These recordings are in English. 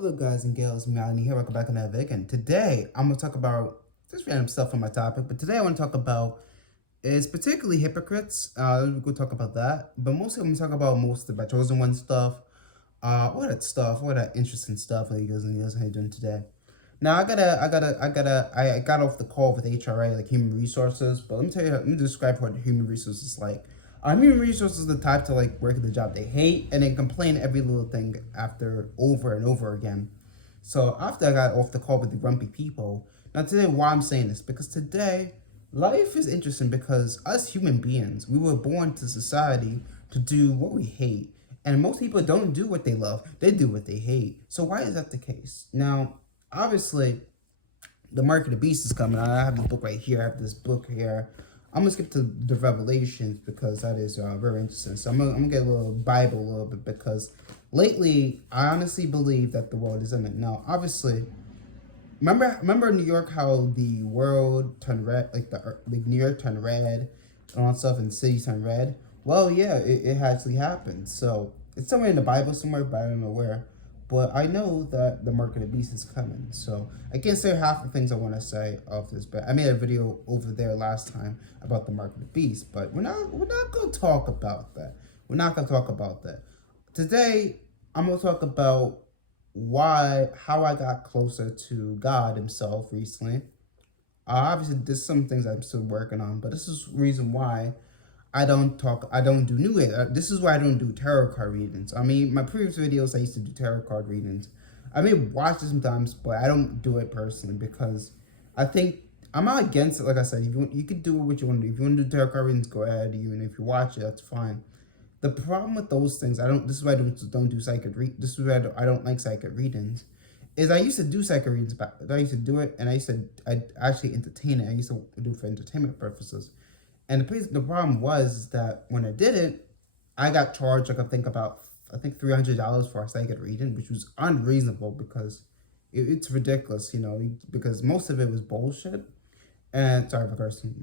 Hello guys and gals, Melanie here, welcome back another video. And today I'm going to talk about just random stuff on my topic, but today I want to talk about is particularly hypocrites. We're going to talk about that, but mostly I'm going to talk about most of my chosen one stuff, all that interesting stuff that you guys how you doing today. Now I got off the call with HRA, like human resources, but let me tell you, let me describe what human resources is like. Human resources is the type to like work at the job they hate and then complain every little thing after over and over again. So after I got off the call with the grumpy people, now today why I'm saying this, because today life is interesting because us human beings, we were born to society to do what we hate. And most people don't do what they love, they do what they hate. So why is that the case? Now, obviously, the mark of the beast is coming. I have this book right here. I have this book here. I'm gonna skip to the Revelations because that is very interesting. So I'm gonna get a little Bible a little bit because lately I honestly believe that the world is in it. Now, obviously, remember New York, how the world turned red, like New York turned red and all that stuff, and cities turned red. Well, yeah, it actually happened. So it's somewhere in the Bible somewhere, but I don't know where. But I know that the mark of the beast is coming. So I can't say half the things I want to say of this, but I made a video over there last time about the mark of the beast. But we're not gonna talk about that. We're not gonna talk about that. Today I'm gonna talk about how I got closer to God Himself recently. Obviously, there's some things I'm still working on, but this is the reason why I don't do new age. This is why I don't do tarot card readings. I mean, my previous videos, I used to do tarot card readings. I may watch it sometimes, but I don't do it personally because I think I'm not against it. Like I said, if you could do what you want to do. If you want to do tarot card readings, go ahead. Even if you watch it, that's fine. The problem with those things, this is why I don't do psychic this is why I don't like psychic readings, is I used to do psychic readings back. I used to do it, and I actually entertain it. I used to do it for entertainment purposes. And the problem was that when I did it, I got charged like I think $300 for a psychic reading, which was unreasonable because it's ridiculous, because most of it was bullshit. And sorry for cursing,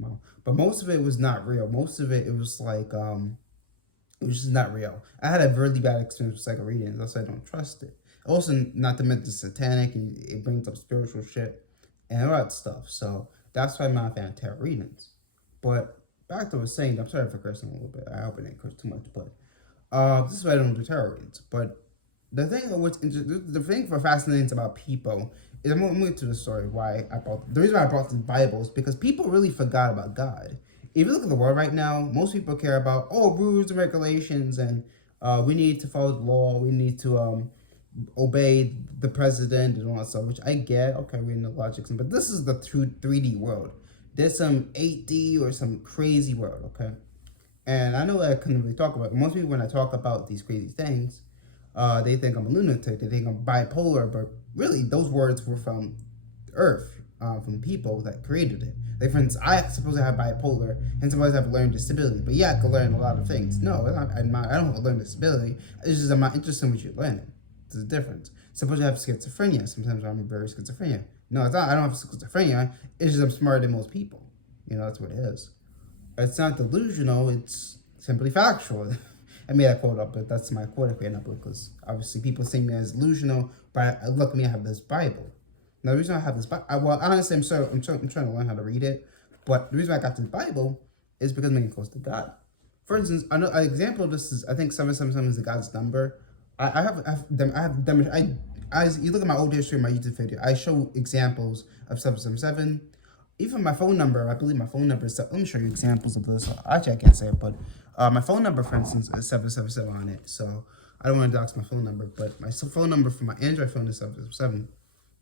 but most of it was not real. Most of it was like it was just not real. I had a really bad experience with psychic readings. That's why I don't trust it. Also, not to mention satanic, and it brings up spiritual shit and all that stuff. So that's why I'm not a fan of tarot readings. But back to what I was saying, I'm sorry for cursing a little bit. I hope I didn't curse too much, but this is why I don't do tarot readings. But the thing for fascinating about people is I'm going to the story why the reason why I brought the Bible is because people really forgot about God. If you look at the world right now, most people care about rules and regulations, and we need to follow the law. We need to obey the president and all that stuff, which I get. Okay, we're in the logic, but this is the 3D world. There's some 8D or some crazy world, okay? And I know that I couldn't really talk about it. Most people, when I talk about these crazy things, they think I'm a lunatic. They think I'm bipolar, but really, those words were from Earth, from people that created it. Like, for instance, I suppose I have bipolar, and suppose I have learned disability. But yeah, I can learn a lot of things. No, I don't have a learned disability. It's just I'm not interested in what you're learning. There's a difference. Suppose I have schizophrenia. Sometimes I'm very schizophrenia. No, it's not. I don't have schizophrenia. It's just I'm smarter than most people. That's what it is. It's not delusional. It's simply factual. I made that quote up, but that's my quote I made up because obviously people see me as delusional, but look at me, I have this Bible. Now the reason I have this Bible, honestly, I'm trying to learn how to read it, but the reason I got this Bible is because I'm getting close to God. For instance, an example of this is, I think 777 is the God's number. As you look at my old history, my YouTube video, I show examples of 777. Even my phone number, I believe my phone number is, let me show you examples of this. Actually, I can't say it, but my phone number, for instance, is 777 on it. So I don't want to dox my phone number, but my phone number for my Android phone is 777,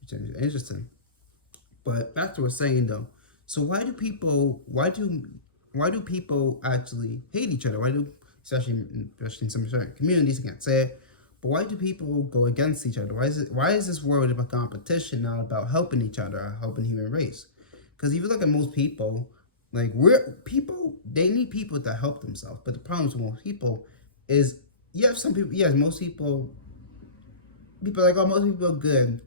which is interesting. But back to what I was saying though. So why do people actually hate each other? Especially in some certain communities, I can't say it, but why do people go against each other? Why is this world about competition, not about helping each other, helping the human race? Because if you look at most people, they need people to help themselves. But the problem with most people is, you have some people, yes, most people are like, most people are good.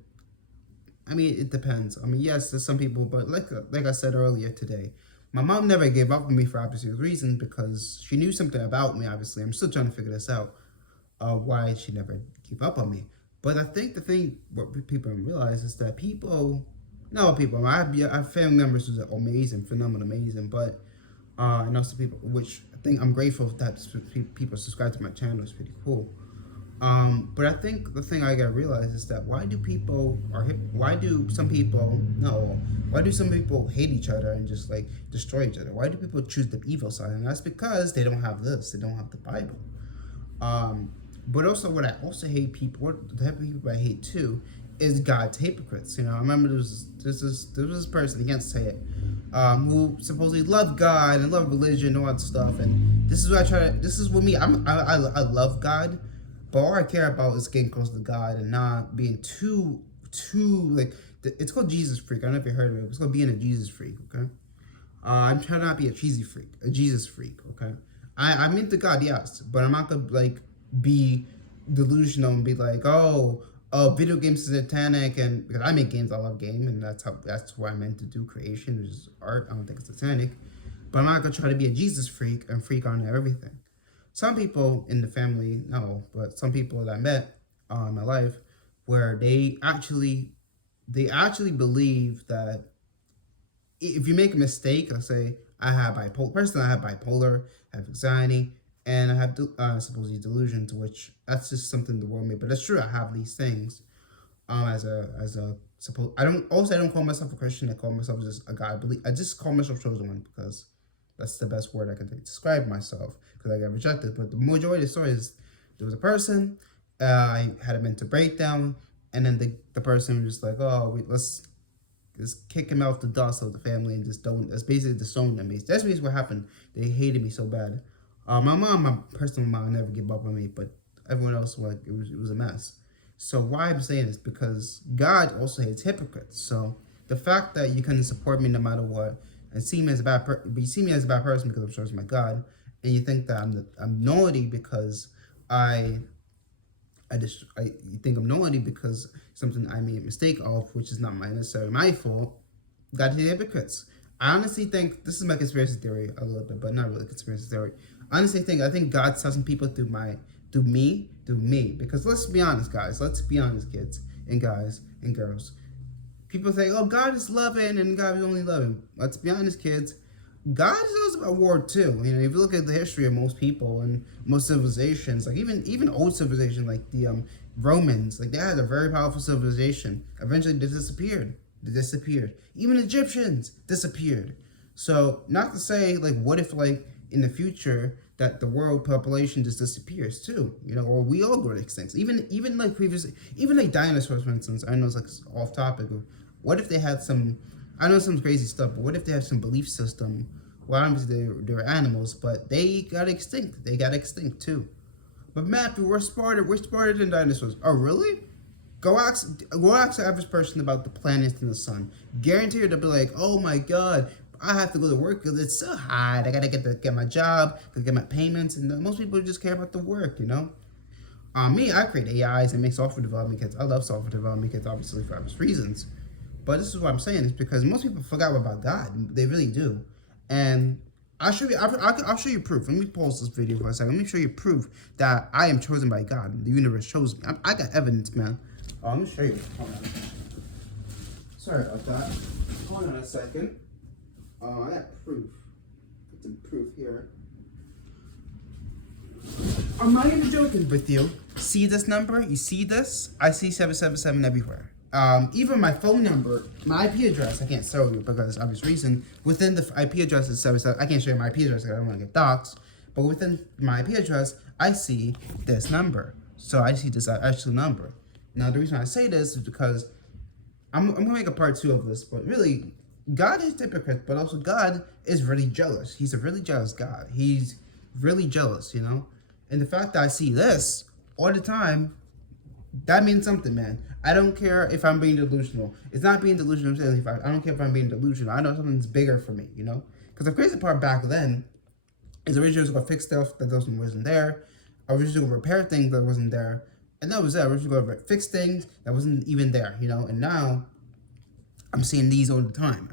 I mean, it depends. I mean, yes, there's some people, but like I said earlier today, my mom never gave up on me for obvious reasons because she knew something about me, obviously. I'm still trying to figure this out, why she never gave up on me. But I think the thing what people don't realize is that I have family members who's amazing, phenomenal, amazing, but and also people, which I think I'm grateful that people subscribe to my channel. It's pretty cool. But I think the thing I gotta realize is that why do some people hate each other and just like destroy each other? Why do people choose the evil side? And that's because they don't have they don't have the Bible. But also what I also hate what the type of people I hate too is God's hypocrites. I remember there was this person, I can't say it, who supposedly loved God and loved religion and all that stuff. And this is what me, I love God, but all I care about is getting close to God and not being too like, it's called Jesus freak. I don't know if you heard of it. It's called being a Jesus freak, okay? I'm trying to not be a cheesy freak, a Jesus freak, okay? I'm into God, yes, but I'm not gonna like be delusional and be like, oh, video games is satanic, and because I make games, I love game, and that's what I'm meant to do, creation, which is art. I don't think it's satanic, but I'm not gonna try to be a Jesus freak and freak on everything. Some people in the family, no, but some people that I met in my life, where they actually believe that if you make a mistake, let's say I have bipolar, I have anxiety, and I have supposedly delusions, which that's just something the world made, but that's true. I have these things. I don't call myself a Christian. I call myself just a guy. I just call myself chosen one because that's the best word I can describe myself, because I got rejected. But the majority of the story is there was a person, I had a mental breakdown, and then the person was just like, oh, let's just kick him out the dust of the family and that's basically disown them. That's basically what happened. They hated me so bad. My personal mom never gave up on me, but everyone else, like, it was a mess. So why I'm saying this, because God also hates hypocrites. So the fact that you can support me no matter what and see me as a bad but you see me as a bad person because I'm sure it's my God, and you think that I'm naughty because you think I'm naughty because something I made a mistake of, which is not necessarily my fault. God hates hypocrites. I honestly think, this is my conspiracy theory a little bit, but not really conspiracy theory. I think God saw some people through me, because let's be honest, guys. Let's be honest, kids and guys and girls. People say, oh, God is loving and God is only loving. Let's be honest, kids. God knows about war too. If you look at the history of most people and most civilizations, like even old civilization, like the Romans, like they had a very powerful civilization. Eventually, they disappeared. Even Egyptians disappeared. So, not to say, like, what if, like, in the future that the world population just disappears too, or we all go extinct. Even like previously, even like dinosaurs, for instance. I know it's like off topic. What if they had some? I know some crazy stuff, but what if they have some belief system? Well, obviously they were animals, but they got extinct. They got extinct too. But Matthew, we're smarter than dinosaurs. Oh, really? Go ask the average person about the planets and the sun. Guarantee you they'll be like, oh my God, I have to go to work because it's so hard. I gotta get my job, get my payments, and most people just care about the work, Me, I create AIs and make software development kits. I love software development kits, obviously for obvious reasons. But this is what I'm saying, is because most people forgot about God. They really do. And I'll show you proof. Let me pause this video for a second. Let me show you proof that I am chosen by God. The universe chose me. I got evidence, man. Let me show you. Hold on. Sorry about that. Hold on a second. I got proof. Put some proof here. I'm not even joking with you. See this number? You see this? I see 777 everywhere. Even my phone number, my IP address, I can't show you because obvious reason. Within the IP address is 77. I can't show you my IP address because I don't want to get doxxed. But within my IP address, I see this number. So I see this actual number. Now the reason I say this is because I'm gonna make a part 2 of this. But really, God is hypocrite, but also God is really jealous. He's a really jealous God. He's really jealous, And the fact that I see this all the time, that means something, man. I don't care if I'm being delusional. It's not being delusional. I'm saying, I don't care if I'm being delusional. I know something's bigger for me, Because the crazy part back then is originally was going to fix stuff that wasn't there. I was just going to repair things that wasn't there. And that was it. I was just going to fix things that wasn't even there, And now I'm seeing these all the time.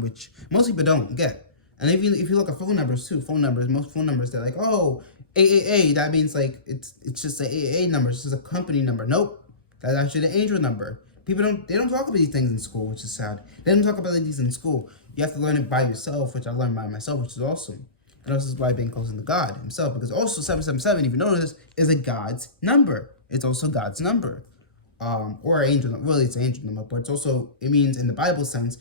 Which most people don't get. And if you look at phone numbers too, most phone numbers, they're like, oh, 888, that means like it's just a 888 number, it's just a company number. Nope. That's actually the angel number. People don't talk about these things in school, which is sad. They don't talk about these in school. You have to learn it by yourself, which I learned by myself, which is awesome. And this is why being closer to God himself, because also 777, if you notice, is a God's number. It's also God's number. Or angel, really it's an angel number, but it's also, it means in the Bible sense,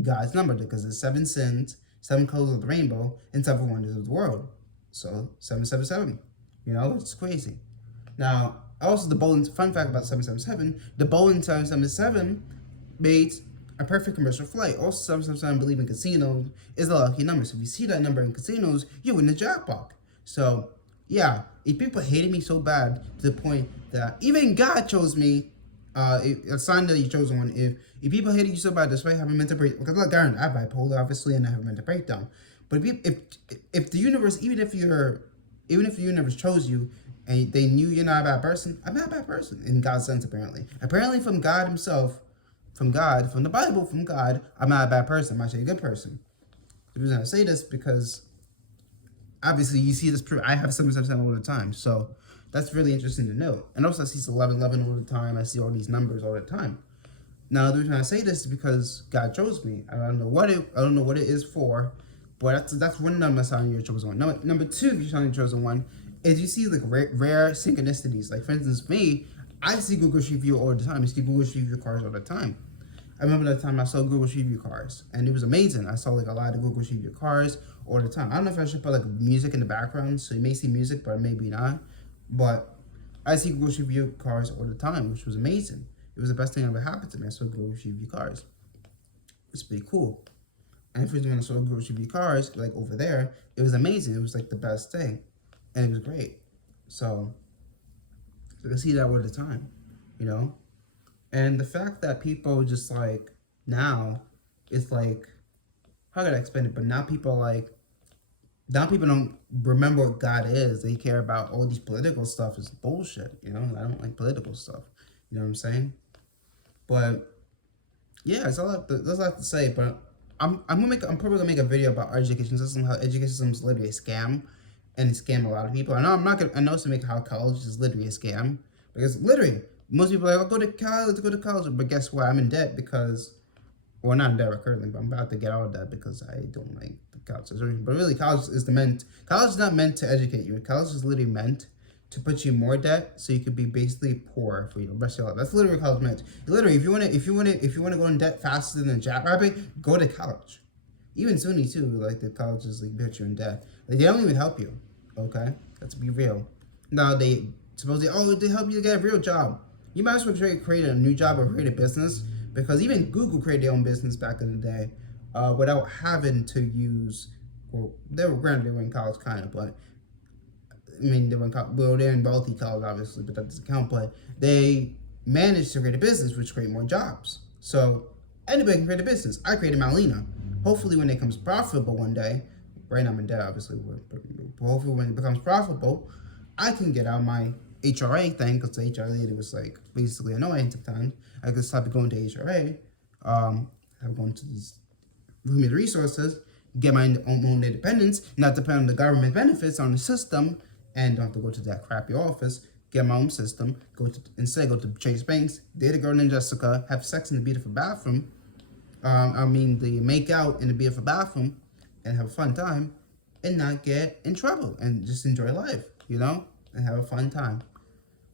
God's number, because there's 7 sins, 7 colors of the rainbow, and 7 wonders of the world. So 777, it's crazy. Now, also the bowling, fun fact about 777, the Boeing 777 made a perfect commercial flight. Also, 777, believe in casinos, is a lucky number. So if you see that number in casinos, you win the jackpot. So yeah, if people hated me so bad to the point that even God chose me, a sign that he chose one. If people hated you so bad, despite having mental breakdown, because look, Aaron, I have bipolar, obviously, and I have a mental breakdown. But if the universe, even if the universe chose you, and they knew you're not a bad person, I'm not a bad person in God's sense, apparently. Apparently, from God himself, from God, from the Bible, from God, I'm not a bad person. I'm actually a good person. The reason I say this because obviously you see this proof. I have 777 all the time, so that's really interesting to know. And also I see 1111 all the time. I see all these numbers all the time. Now the reason I say this is because God chose me. I don't know what it is for, but that's one number sign you're chosen one. Number two, if you're sign you're chosen one, is you see like rare synchronicities. Like for instance, me, I see Google Street View all the time. I see Google Street View cars all the time. I remember the time I saw Google Street View cars, and it was amazing. I saw like a lot of Google Street View cars all the time. I don't know if I should put like music in the background, so you may see music, but maybe not. But I see Google Street View cars all the time, which was amazing. It was the best thing that ever happened to me. I saw Google Street View cars. It's pretty cool. And first when I saw Google Street View cars, like over there, it was amazing. It was like the best thing, and it was great. So I can see that all the time, And the fact that people just like now, it's like, how could I explain it? But now people don't remember what God is. They care about all these political stuff is bullshit, I don't like political stuff. You know what I'm saying? But yeah, that's all I have to say. But I'm probably gonna make a video about our education system, how education system is literally a scam, and it scam a lot of people. I know also make how college is literally a scam, because literally most people are like, go to college, but guess what? I'm in debt because, well, not in debt currently, but I'm about to get out of debt because I don't like the college situation. But really, college is not meant to educate you. College is literally meant to put you in more debt so you could be basically poor for the rest of your life. That's literally what college meant. Literally, if you want to go in debt faster than a jackrabbit, go to college. Even SUNY too, like the colleges like put you in debt. Like, they don't even help you. Okay, let's be real. Now they supposedly they help you get a real job. You might as well create a new job or create a business, because even Google created their own business back in the day, without having to use. Well, they were in college, kind of, but I mean they're in wealthy college, obviously, but that doesn't count. But they managed to create a business which create more jobs. So anybody can create a business. I created Malina. Hopefully, when it becomes profitable one day, right now I'm in debt, obviously, but hopefully when it becomes profitable, I can get out my HRA thing, because the HRA lady was like basically annoying sometimes. I could stop going to HRA, I'm going to these limited resources, get my own independence, not depend on the government benefits on the system, and don't have to go to that crappy office. Get my own system. Go to Chase Banks, date a girl named Jessica, have sex in the beautiful bathroom. They make out in the beautiful bathroom, and have a fun time, and not get in trouble, and just enjoy life, and have a fun time.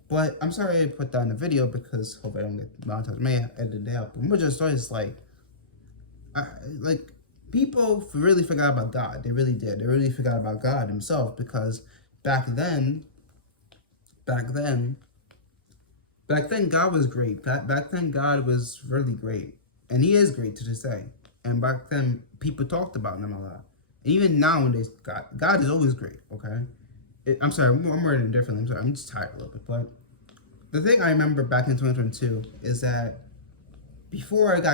But I'm sorry I put that in the video, because hope I don't get monetized. I may edit it out. But more just story is like people really forgot about God. They really did. They really forgot about God himself, because back then God was great. Back then God was really great, and he is great to this day. And back then people talked about him a lot. And even nowadays, God is always great. Okay. I'm sorry, I'm wording it differently. I'm sorry, I'm just tired a little bit. But the thing I remember back in 2022 is that before I saw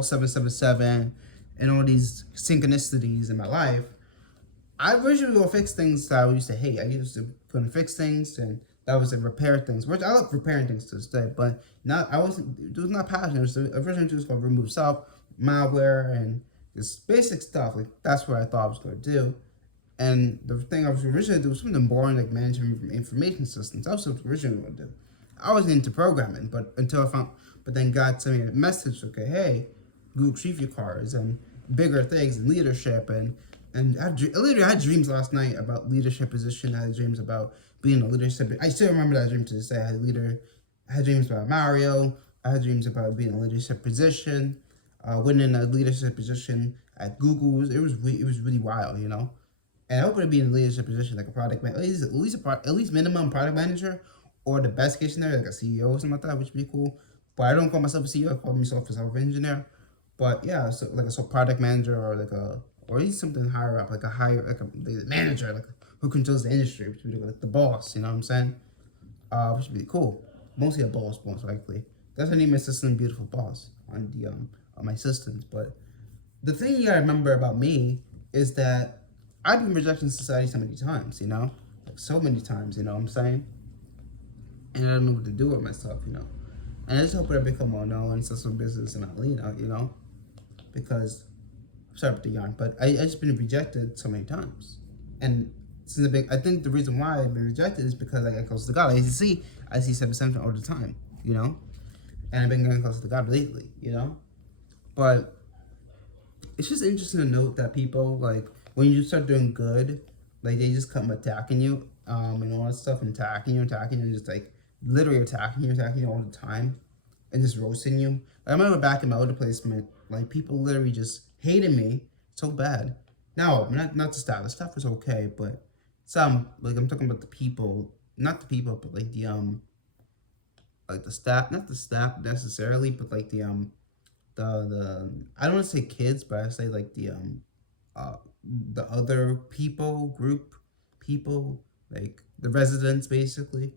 777 and all these synchronicities in my life, I originally go fix things that I used to hate. I used to go and fix things, and that was to repair things, which I love repairing things to this day, but it was not passionate. It was originally just going to remove malware, and just basic stuff. Like, that's what I thought I was going to do. And the thing I was originally doing was something boring like managing information systems. That was what I originally going to do. I wasn't into programming, but then God sent me a message, okay, hey, Google Street View cars and bigger things and leadership and literally I had dreams last night about leadership position. I had dreams about being a leadership. I still remember that dream to this day. I had dreams about Mario. I had dreams about being in a leadership position, winning a leadership position at Google. It was really wild, you know. And I hope to be in a leadership position like a product man, at least minimum product manager, or the best case scenario like a CEO or something like that, which would be cool. But I don't call myself a CEO. I call myself a software engineer. But yeah, so like a product manager or at least something higher up, like the manager, like who controls the industry, which would be like the boss. You know what I'm saying? Which would be cool. Mostly a boss, most likely. That's her name, Assistant Beautiful Boss on the on my systems. But the thing you gotta remember about me is that I've been rejected in society so many times, you know? Like so many times, you know what I'm saying? And I don't know what to do with myself, you know? And I just hope that I become more known, successful business and I lean out, you know? Because, sorry about the yarn, but I just been rejected so many times. And since I think the reason why I've been rejected is because I got close to God. As you see, I see 7 all the time, you know? And I've been getting close to God lately, you know? But it's just interesting to note that people, like, when you start doing good, like, they just come attacking you, and all that stuff, and attacking you, just, like, literally attacking you all the time, and just roasting you. I remember back in my older placement, like, people literally just hated me so bad. Now, not the staff. The staff was okay, but like, I'm talking about the people, not the people, but, like, like, the staff, not the staff necessarily, but, like, the I don't want to say kids, but I say, like, the other people, like, the residents, basically.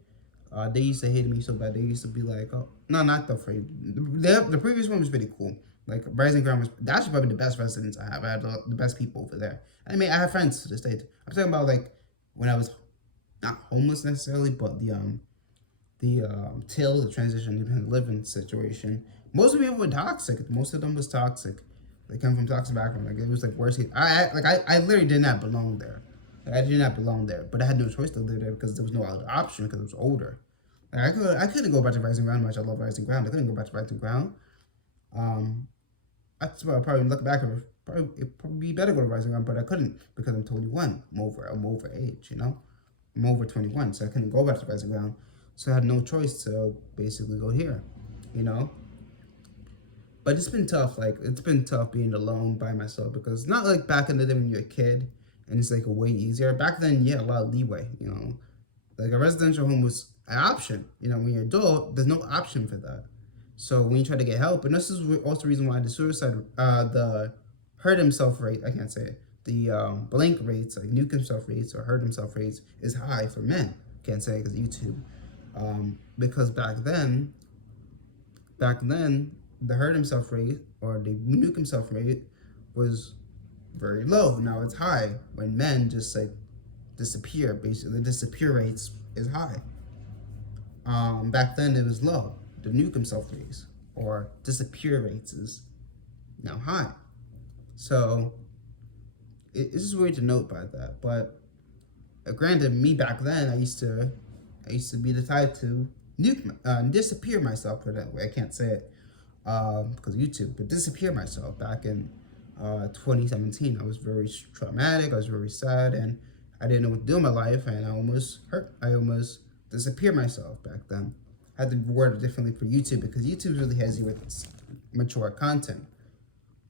They used to hate me so bad. They used to be like, oh, no, not the free. The previous one was pretty cool. Like, Rising Ground was actually probably the best residents I have. I had the best people over there. I mean, I have friends to this day. I'm talking about, like, when I was not homeless necessarily, but the transition independent living situation. Most of the people were toxic. Most of them was toxic. They come from toxic background. Like, it was like worse. I literally did not belong there. Like, I did not belong there, but I had no choice to live there because there was no other option because I was older. Like, I couldn't go back to Rising Ground much. I love Rising Ground. I couldn't go back to Rising Ground. That's why I probably look back. It'd probably be better to go to Rising Ground, but I couldn't because I'm 21. I'm over age. You know, I'm over 21, so I couldn't go back to Rising Ground. So I had no choice to basically go here. You know. But it's been tough. Like, it's been tough being alone by myself because it's not like back in the day when you're a kid and it's like a way easier. Back then, you had a lot of leeway, you know. Like, a residential home was an option. You know, when you're an adult, there's no option for that. So when you try to get help, and this is also the reason why the hurt himself rate, I can't say it, the blank rates, like nuke himself rates or hurt himself rates is high for men. Can't say it because of YouTube. Because back then, the hurt himself rate or the nuke himself rate was very low. Now it's high when men just like disappear. Basically, the disappear rates is high. Back then it was low. The nuke himself rates or disappear rates is now high. So it's just weird to note by that. But granted, me back then, I used to be the type to disappear myself, put that way. I can't say it because of YouTube, but disappear myself back in 2017. I was very traumatic. I was very sad, and I didn't know what to do in my life, and I almost disappeared myself back then. I had to word it differently for YouTube because YouTube really has you with mature content.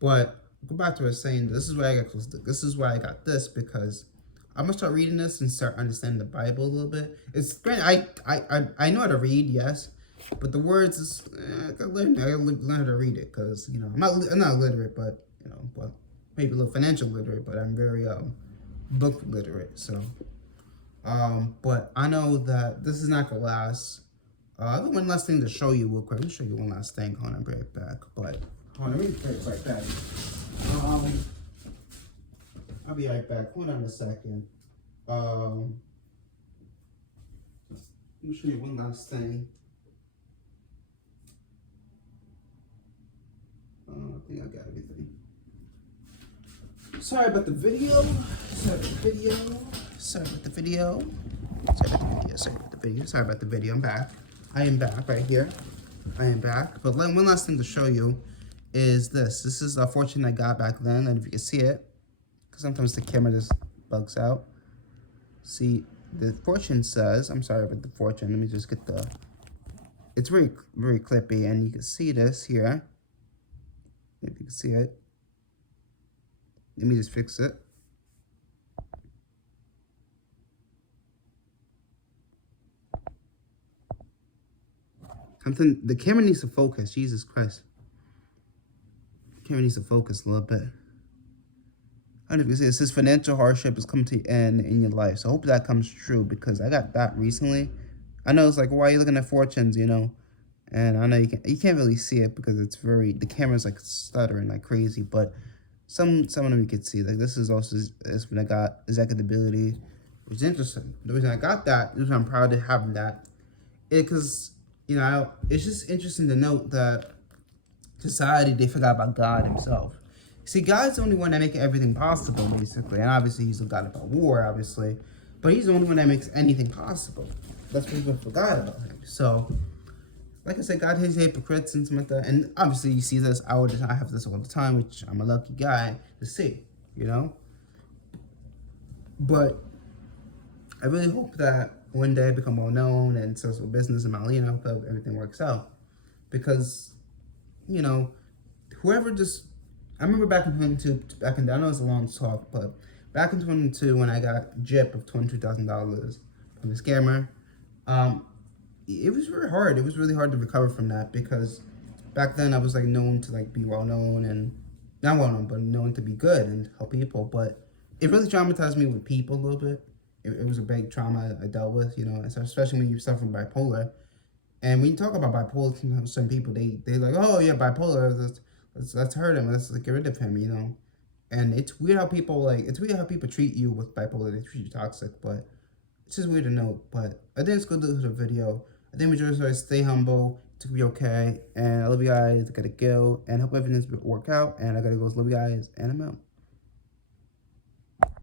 But go back to what I was saying. This is why I got close to. This is why I got this because I'm gonna start reading this and start understanding the Bible a little bit. It's great. I know how to read, yes, but the words is I gotta learn how to read it because you know I'm not literate, but you know, well maybe a little financial literate, but I'm very book literate. So but I know that this is not gonna last. I have one last thing to show you real quick. Let me show you one last thing. Hold on, I'll be right back. But hold on, let me be right back. I'll be right back. Hold on a second. Let me show you one last thing. I think I got everything. Sorry about the video. Sorry about the video. Sorry about the video. Sorry about the video. Sorry about the video. Sorry about the video. I'm back. I am back right here. I am back. But one last thing to show you is this. This is a fortune I got back then, and if you can see it, because sometimes the camera just bugs out. See, the fortune says, I'm sorry about the fortune. Let me just get the. It's very, very clippy, and you can see this here. If you can see it. Let me just fix it. Something, the camera needs to focus. Jesus Christ. The camera needs to focus a little bit. I don't know if you see, it says financial hardship is coming to the end in your life. So I hope that comes true, because I got that recently. I know it's like, why are you looking at fortunes, you know? And I know you can't really see it because it's very, the camera's like stuttering like crazy, but some of them you can see. Like this is also is when I got executability, which is interesting. The reason I got that, the reason I'm proud to have that, because you know, it's just interesting to note that society, they forgot about God himself. See, God's the only one that makes everything possible, basically. And obviously, he's the God about war, obviously. But he's the only one that makes anything possible. That's what people forgot about him. So, like I said, God hates hypocrites and something like that. And obviously, you see this. I have this all the time, which I'm a lucky guy to see, you know? But I really hope that one day I become well known and successful business in Malina. I hope that everything works out. Because, you know, whoever just, I remember back in 22, I know it's a long talk, but back in 22 when I got gypped of $22,000 from a scammer, it was very hard. It was really hard to recover from that, because back then I was like known to like be well known, and not well known, but known to be good and help people. But it really traumatized me with people a little bit. It was a big trauma I dealt with, you know, especially when you suffer from bipolar. And when you talk about bipolar, sometimes some people, they like, oh yeah, bipolar, let's hurt him, let's like, get rid of him, you know. And it's weird how people treat you with bipolar. They treat you toxic, but it's just weird to know. But I think it's good to do the video. I think majority stay humble, to be okay, and I love you guys. I gotta go, and hope everything's work out. And I gotta go. Love you guys, and I'm out.